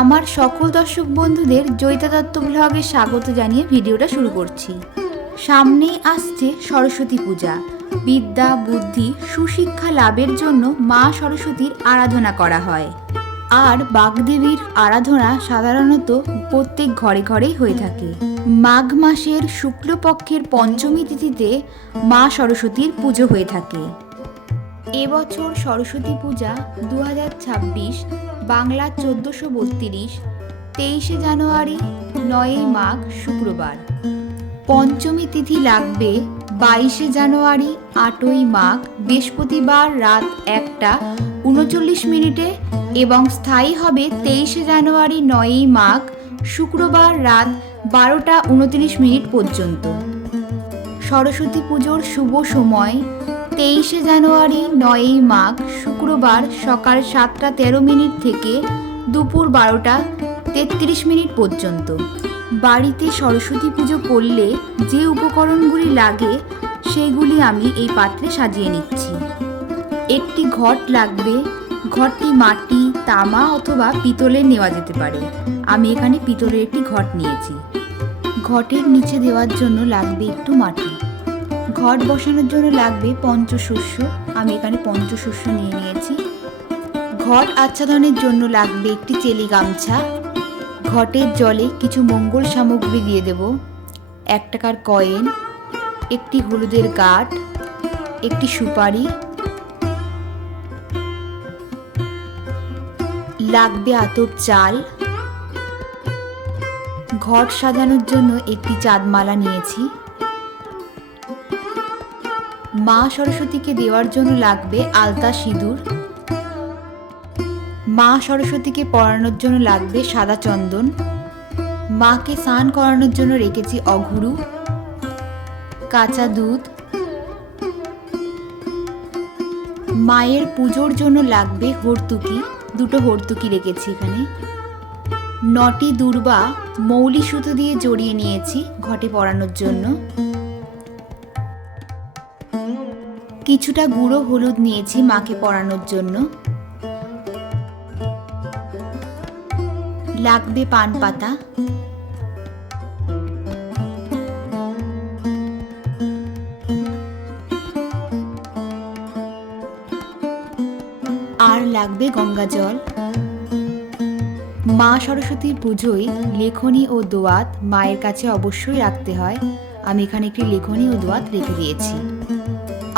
আমার সকল দর্শক বন্ধুদের জয়িতা দত্ত ব্লগে স্বাগত জানিয়ে ভিডিওটা শুরু করছি। সামনেই আসছে সরস্বতী পূজা। বিদ্যা, বুদ্ধি, সুশিক্ষা লাভের জন্য মা সরস্বতীর আরাধনা করা হয়। আর বাগদেবীর আরাধনা সাধারণত প্রত্যেক ঘরে ঘরেই হয়ে থাকে। মাঘ মাসের শুক্লপক্ষের পঞ্চমী তিথিতে মা সরস্বতীর পুজো হয়ে থাকে। এবছর সরস্বতী পূজা 2026 বাংলা 1432, 23 জানুয়ারি, 9 মাঘ শুক্রবার। পঞ্চমী তিথি লাগবে 22 জানুয়ারি, 8 মাঘ বৃহস্পতিবার রাত 1:39 এবং স্থায়ী হবে 23 জানুয়ারি, 9 মাঘ শুক্রবার রাত 12:29 পর্যন্ত। সরস্বতী পুজোর শুভ সময় 23 জানুয়ারি, 9 মাঘ শুক্রবার সকাল 7:13 থেকে দুপুর 12:33 পর্যন্ত। বাড়িতে সরস্বতী পুজো করলে যে উপকরণগুলি লাগে সেগুলি আমি এই পাত্রে সাজিয়ে নিচ্ছি। একটি ঘট লাগবে। ঘরটি মাটি, তামা অথবা পিতলের নেওয়া যেতে পারে। আমি এখানে পিতলের একটি ঘট নিয়েছি। ঘটের নিচে দেওয়ার জন্য লাগবে একটু মাটি। ঘট বসানোর জন্য লাগবে পঞ্চশস্য। আমি এখানে পঞ্চশস্য নিয়ে নিয়েছি। ঘট আচ্ছাদনের জন্য লাগবে একটি চেলি গামছা। ঘটের জলে কিছু মঙ্গল সামগ্রী দিয়ে দেব। 1 টাকার কয়েন, একটি হলুদের গাঁট, একটি সুপারি, লাগবে আতপ চাল। ঘট সাজানোর জন্য একটি চাঁদমালা নিয়েছি। মা সরস্বতীকে দেওয়ার জন্য লাগবে আলতা সিঁদুর। মা সরস্বতীকে পরানোর জন্য লাগবে সাদা চন্দন। মাকে স্নান করানোর জন্য রেখেছি অঘুরু, কাঁচা দুধ। মায়ের পুজোর জন্য লাগবে হর্তুকি, 2টো হর্তুকি রেখেছি এখানে। 9টি দূর্বা মৌলি সুতো দিয়ে জড়িয়ে নিয়েছি ঘটে পরানোর জন্য। কিছুটা গুঁড়ো হলুদ নিয়েছি মাকে পরানোর জন্য। লাগবে পান পাতা। আর লাগবে গঙ্গা জল। মা সরস্বতীর পুজোয় লেখনী ও দোয়াত মায়ের কাছে অবশ্যই রাখতে হয়। আমি এখানে একটি লেখনী ও দোয়াত রেখে দিয়েছি।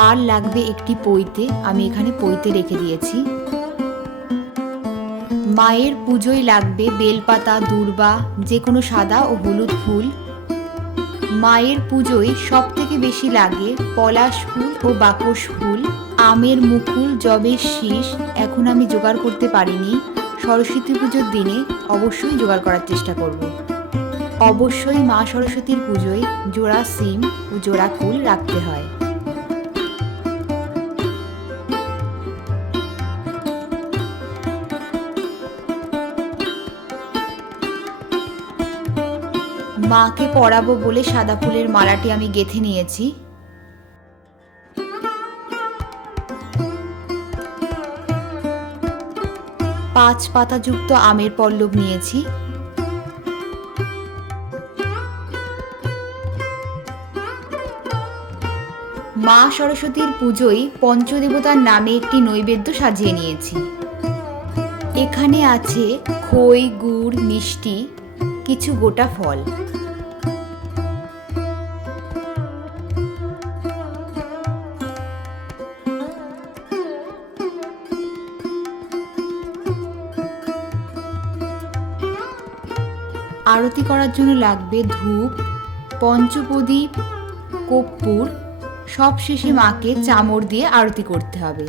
আর লাগবে একটি পৈতে। আমি এখানে পৈতে রেখে দিয়েছি। মায়ের পুজোয় লাগবে বেলপাতা, দূর্বা, যে কোনো সাদা ও হলুদ ফুল। মায়ের পুজোয় সব থেকে বেশি লাগে পলাশ ফুল ও বাকস ফুল। আমের মুকুল, জবের শীষ এখন আমি জোগাড় করতে পারিনি। সরস্বতী পুজোর দিনে অবশ্যই জোগাড় করার চেষ্টা করব। অবশ্যই মা সরস্বতীর পুজোয় জোড়া সিম ও জোড়া কুল রাখতে হয়। মাকে পরাবো বলে সাদা ফুলের মালাটি আমি গেঁথে নিয়েছি। পাঁচ পাতাযুক্ত আমের পল্লব নিয়েছি। মা সরস্বতীর পুজোয় পঞ্চদেবতার নামে একটি নৈবেদ্য সাজিয়ে নিয়েছি। এখানে আছে খই, গুড়, মিষ্টি, কিছু গোটা ফল। আরতি করার জন্য লাগবে ধূপ, পঞ্চপ্রদীপ, কর্পূর। সব শেষে মাকে চামর দিয়ে আরতি করতে হবে।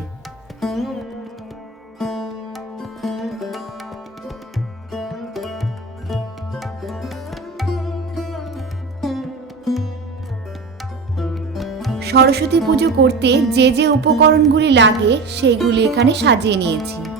সরস্বতী পুজো করতে যে যে উপকরণগুলি লাগে সেগুলি এখানে সাজিয়ে নিয়েছি।